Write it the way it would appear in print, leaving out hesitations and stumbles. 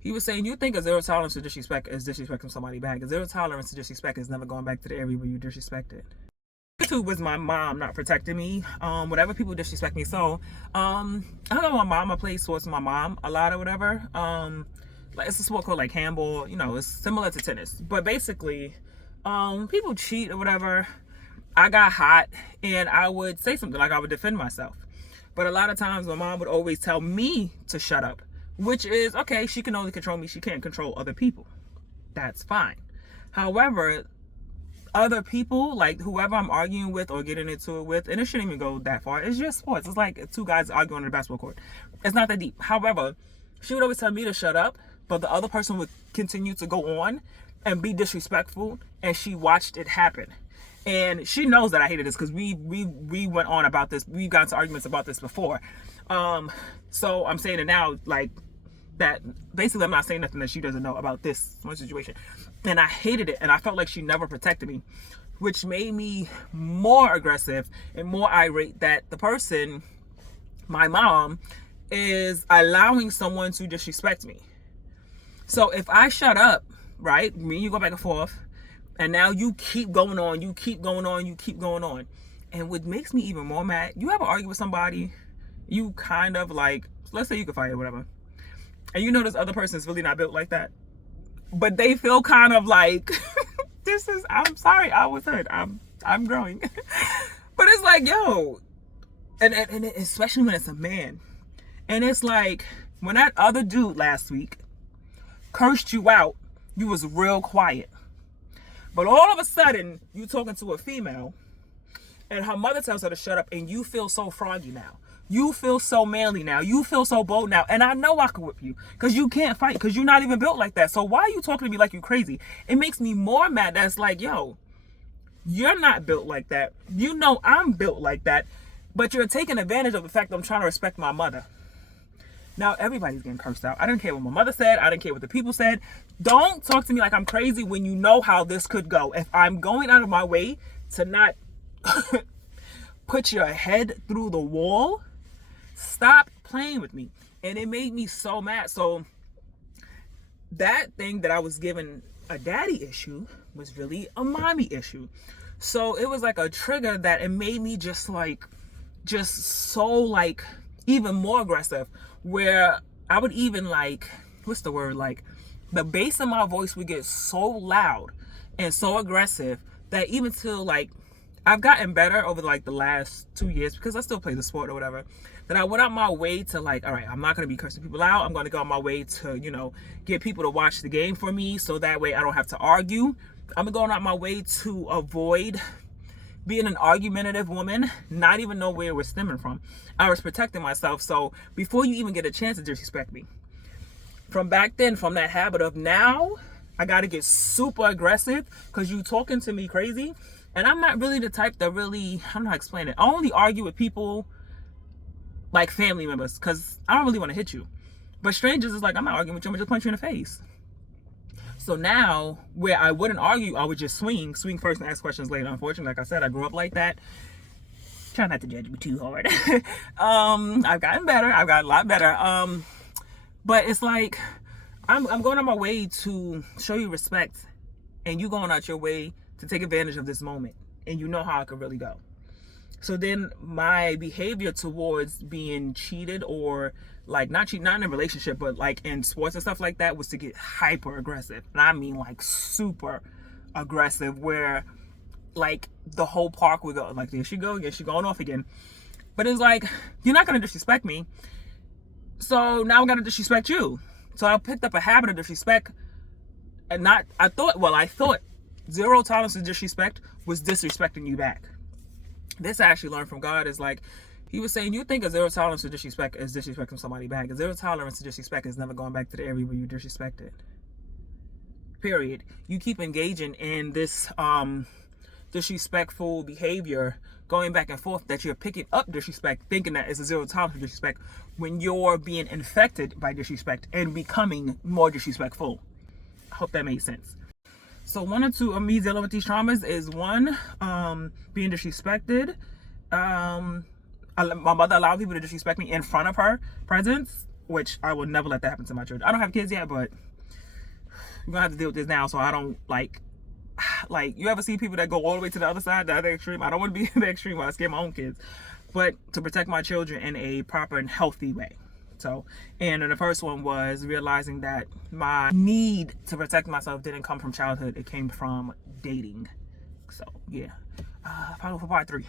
He was saying, you think a zero tolerance to disrespect is disrespecting somebody back. A zero tolerance to disrespect is never going back to the area where you disrespected. YouTube was my mom not protecting me. Whatever people disrespect me. So, I don't know, my mom, I played sports with my mom a lot or whatever. Like, it's a sport called like handball. You know, it's similar to tennis. But basically, people cheat or whatever. I got hot and I would say something, like I would defend myself. But a lot of times my mom would always tell me to shut up, which is, okay, she can only control me. She can't control other people. That's fine. However, other people, like whoever I'm arguing with or getting into it with, and it shouldn't even go that far. It's just sports. It's like two guys arguing on a basketball court. It's not that deep. However, she would always tell me to shut up, but the other person would continue to go on and be disrespectful, and she watched it happen. And she knows that I hated this because we went on about this. We've gotten into arguments about this before. So I'm saying it now, like that. Basically, I'm not saying nothing that she doesn't know about this one situation. And I hated it, and I felt like she never protected me, which made me more aggressive and more irate that the person, my mom, is allowing someone to disrespect me. So if I shut up, right, me and you go back and forth, and now you keep going on, you keep going on, you keep going on. And what makes me even more mad, you ever argue with somebody, you kind of like, let's say you could fight or whatever, and you know this other person is really not built like that, but they feel kind of like, I'm sorry, I was hurt, I'm growing. But it's like, yo, and especially when it's a man. And it's like, when that other dude last week cursed you out, you was real quiet. But all of a sudden, you talking to a female, and her mother tells her to shut up, and you feel so froggy now. You feel so manly now. You feel so bold now. And I know I could whip you, because you can't fight, because you're not even built like that. So why are you talking to me like you crazy? It makes me more mad. That's like, yo, you're not built like that. You know I'm built like that, but you're taking advantage of the fact that I'm trying to respect my mother. Now everybody's getting cursed out. I didn't care what my mother said. I didn't care what the people said. Don't talk to me like I'm crazy when you know how this could go. If I'm going out of my way to not put your head through the wall, stop playing with me. And it made me so mad. So that thing that I was given a daddy issue was really a mommy issue. So it was like a trigger that it made me just so like even more aggressive, where I would even like, what's the word? Like the bass in my voice would get so loud and so aggressive that even till like, I've gotten better over like the last 2 years, because I still play the sport or whatever, that I went out my way to like, all right, I'm not going to be cursing people out. I'm going to go out my way to, you know, get people to watch the game for me, so that way I don't have to argue. I'm going out my way to avoid being an argumentative woman, not even know where it was stemming from. I was protecting myself. So before you even get a chance to disrespect me, from back then, from that habit of now, I got to get super aggressive because you talking to me crazy. And I'm not really the type that really, I don't know how to explain it. I only argue with people like family members, because I don't really want to hit you. But strangers is like, I'm not arguing with you, I'm just punch you in the face. So now, where I wouldn't argue, I would just swing first and ask questions later. Unfortunately, like I said, I grew up like that. Try not to judge me too hard. I've gotten better. I've gotten a lot better. But it's like, I'm going on my way to show you respect, and you going out your way to take advantage of this moment. And you know how it could really go. So then my behavior towards being cheated, or like not in a relationship, but like in sports and stuff like that, was to get hyper aggressive. And I mean like super aggressive, where like the whole park would go like, there she go again, she going off again. But it's like, you're not going to disrespect me, so now I'm going to disrespect you. So I picked up a habit of disrespect, and I thought zero tolerance to disrespect was disrespecting you back. This I actually learned from God. Is like, he was saying, you think a zero tolerance to disrespect is disrespecting somebody back. A zero tolerance to disrespect is never going back to the area where you disrespected. Period. You keep engaging in this disrespectful behavior, going back and forth, that you're picking up disrespect, thinking that it's a zero tolerance for disrespect, when you're being infected by disrespect and becoming more disrespectful. I hope that made sense. So one or two of me dealing with these traumas is one, being disrespected. My mother allowed people to disrespect me in front of her presence, which I will never let that happen to my children. I don't have kids yet, but I'm gonna have to deal with this now, so I don't like you ever see people that go all the way to the other side, the other extreme? I don't want to be in the extreme where I scare my own kids, but to protect my children in a proper and healthy way. So, and the first one was realizing that my need to protect myself didn't come from childhood, it came from dating. So yeah, follow for part 3.